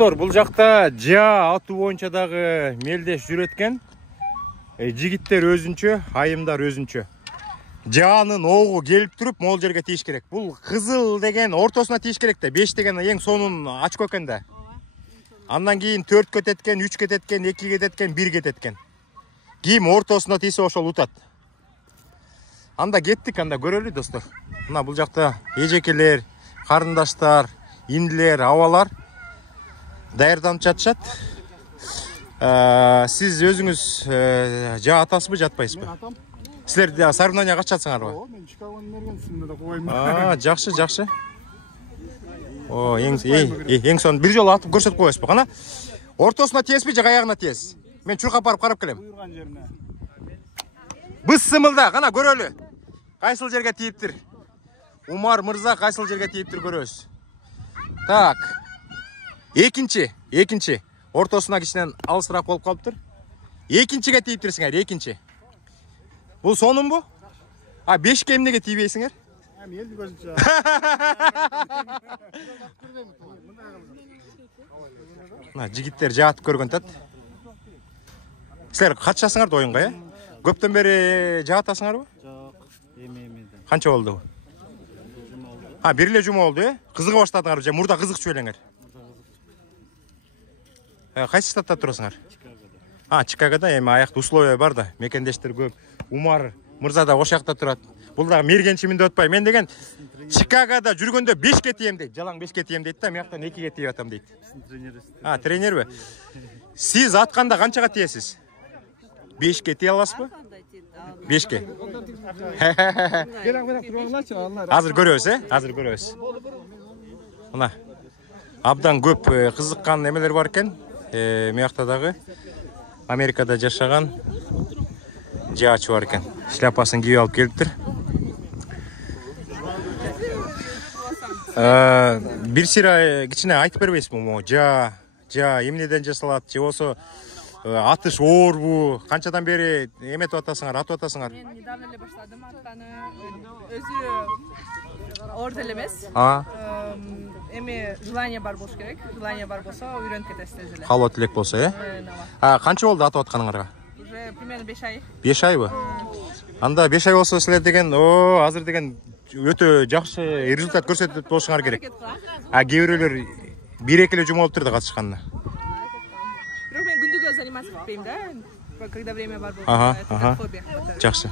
Достор, бұл жақта жа ату боюнча дагы мелдеш жүреткен. Жигиттер өзүнчө, айымдар өзүнчө. Жаанын оогу келип туруп, могул жерге тийиш керек. Бул кызыл деген ортосуна тийиш керек да. 5 деген эң сонун ачко экен да. Андан кийин 4 кететкен, 3 кететкен, 2 кететкен, 1 кететкен. Кийин ортосуна тийсе ошол утат. Анда кеттик, анда көрөлү достор. Мына бул жакта эжекелер, карындаштар, индилер, абалар даярданып жатышат. Сиз өзүңүз жа атасызбы, жатпайсызбы? Мен атам. Силер соревнования катышасыңарбы? Мен Чикагонун мергенсине да койм. Жакшы, жакшы. Эң сон бир жолу атып көрсөтүп коесузбу? Кана ортосуна тиесизби, же аягына тиесиз? Мен чуркап барып карап келем. Буйрган жерине. Быз сымылда, кана көрөлү. Кайсыл жерге тийиптир? Умар мырза кайсыл жерге тийиптир көрөбүз. Так. Экинчи. Ортосуна кичинен алысыраак болуп калыптыр. Экинчиге тийиптирсиңер, экинчи. Бул сонунбу? 5ке эмнеге тийбейсиңер? Элди көзүнчө. Мына жигиттер жаатып көргөн тат. Силер катышасыңар да оюнга, э? Көптөн бери жаатасыңарбы? Жок, эми-эмиде. Канча болду? Бир эле жума болду, э? Кызыга баштадыңарбы же мурда кызыкчу элеңер? Кайсы штатта турасыңар? Чикагода. Чикагода эми аякта условия бар да, мекендештер көп. Умар мырза да ошол жакта турат. Бул дагы мергенчимин деп атпайбы. Мен деген Чикагода жүргөндө 5ке тием дейт. Жалаң 5ке тием дейт да, мияктан 2ге тийип атам дейт. Тренерби? Сиз атканда канчага тиесиз? 5ке тие аласызбы? 5ке. Азыр көрөбүз, э? Азыр көрөбүз. Мына абдан көп кызыккан эмелер бар экен. Миякта дагы Америкада жашаган жаачы бар экен. Шляпасын кийип алып келиптир. Бир сыйра кичине айтып бербейсизби? Жа эмнеден жасалат, же болсо атыш оорбу? Канчадан бери эметип атасыңар, атып атасыңар? Мен недавно эле баштадым атканы. Өзү оор деле эмес. Эми желание бар болуш керек. Желание бар болсо үйрөнүп кетесиз тез эле. Калоо тилек болсо, э? Канча болду атып атканыңарга? Уже примерно 5 ай. 5 айбы? Анда 5 ай болсо силер деген, азыр деген өтө жакшы результат көрсөтүп болушуңар керек. Кээ бирөөлөр 1-2 эле жума болуптур да катышканына. Бирок мен күндүгө заниматься этпейм да. Когда время бар болсо, это хобби. Жакшы.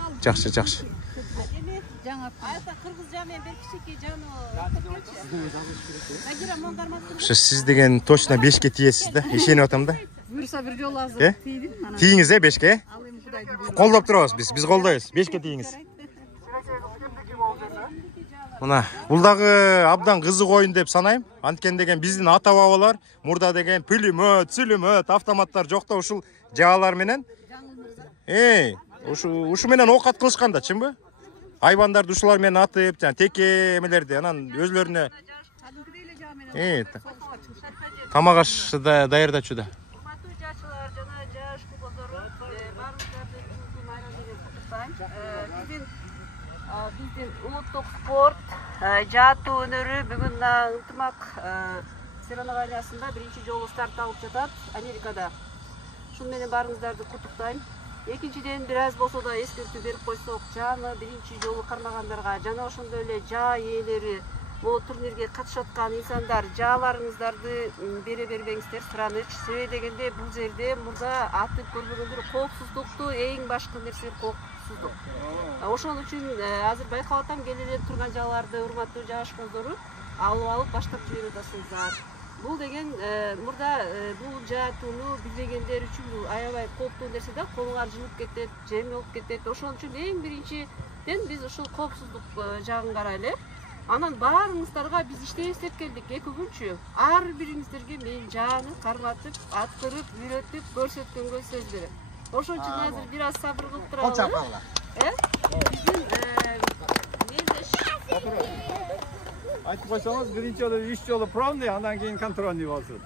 Сиз деген точно 5ке тиесиз да, ишенип атам да. Буюрса бир жолу азыр тийдим. Тийиңиз, э, 5ке? Колдоп турабыз биз колдойбуз. 5ке тийиңиз. Мына, бул дагы абдан кызык оюн деп санайм. Анткен деген биздин ата-бабалар мурда деген пулемет, сүлөмөт, автоматтар жок да ушул жаалар менен. Ушу менен оокат кылышкан да, чынбы? Айбандарды ушулар менен атып, теке эмелерди, анан өзлөрүнө тамак аш даярдачу да. Урматтуу жашчылар жана жаш кубоздору, баарыңыздарды бүгүнкү майрам менен куттуктайм. Биздин улуттук спорт, жаатуу өнөрү бүгүн ынтымак соревнованиясында биринчи жолу старт алып жатат Америкада. Шуну менен баарыңыздарды куттуктайм. Экинчиден бир аз болсо да эскертүү берип койсок, жааны биринчи жолу кармагандарга жана ошондой эле жаа ээлери, бул турнирге катышып аткан инсандар, жааларыңыздарды бере бербеңиздер, сураныч. Себеби дегенде бул жерде мурда атып көрбөгөндөр коопсуздукту эң башкы нерсе коопсуздук. Ошон үчүн азыр байкап атам, келе турган жааларды урматтуу жаш коздору алып баштап жиберип атасыңыздар. Бул деген мурда бул жаатууну билбегендер үчүн аябай кооптуу нерсе да, колуңар жылып кетет, жем болуп кетет. Ошон үчүн эң биринчиден биз ушул коопсуздук жагын карайлы. Анан баарыңыздарга биз иштеп келдик 2 күнчү. Ар бириңиздерге мен жааны карматып, аттырып, үйрөтүп, көрсөткөнгө сөз берем. Ошон үчүн азыр бир аз сабыр кылып туралы. Биздин Айтып койсоңуз, биринчи жолу 3 жолу пробный, андан кийин контрольный болсун.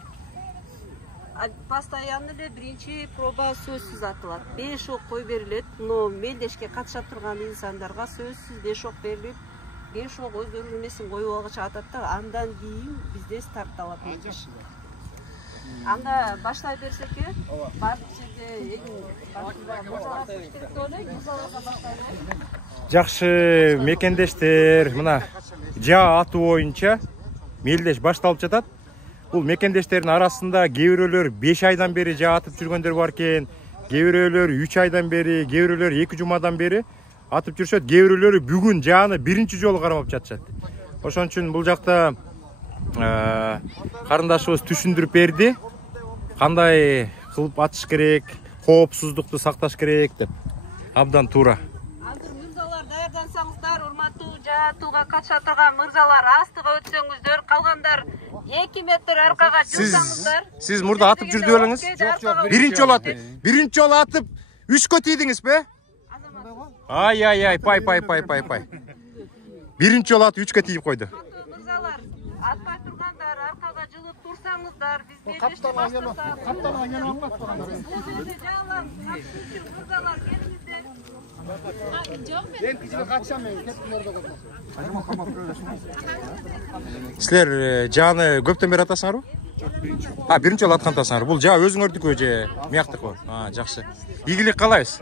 Постоянно эле биринчи проба сөзсүз атылат. 5 ок кой берилет, но мелдешке катышат турган инсандарга сөзсүз 5 ок берилип, 5 ок өздөрүнүн эмесин коюп алгыча атат да, андан кийин бизде старт алат. Анда башлай берсеки, барып сизде эң баштайлы. Жакшы мекендештер, мына жаа аты боюнча мелдеш башталып жатат. Бул мекендештердин арасында кээ бирөөлөр 5 айдан бери жаа атып жүргөндөр бар экен, кээ бирөөлөр 3 айдан бери, кээ бирөөлөр 2 жумадан бери атып жүрүшөт, кээ бирөөлөрү бүгүн жааны биринчи жолу кармап жатышат. Ошон үчүн бул жакта карындашыбыз түшүндүрүп берди. Кандай кылып атыш керек, коопсуздукту сакташ керек деп. Абдан туура. Азыр мырзалар даярдансаңыздар, урматтуу жаа атууга катыша турган мырзалар, астыга өтсөңүздөр, калгандар 2 метр аркага жумсаңыздар. Сиз мурда атып жүрдү белеңиз? Жок, Биринчи жолу атып. Биринчи жолу атып 3кө тийдиңизби? Ай, пай. Биринчи жолу атып 3кө тийип койду. Мырзалар, атпай тургандар, аркага жылып турсаңыздар, биз мелдешти баштасак. Бул жерде жаалар, мырзалар келиңиздер. Силер жааны көптөн бери атасыңарбы? Биринчи жолу аткантасыңар. Бул жаа өзүңөрдүкү же мияктыкы? Жакшы. Ийгилик каалайбыз.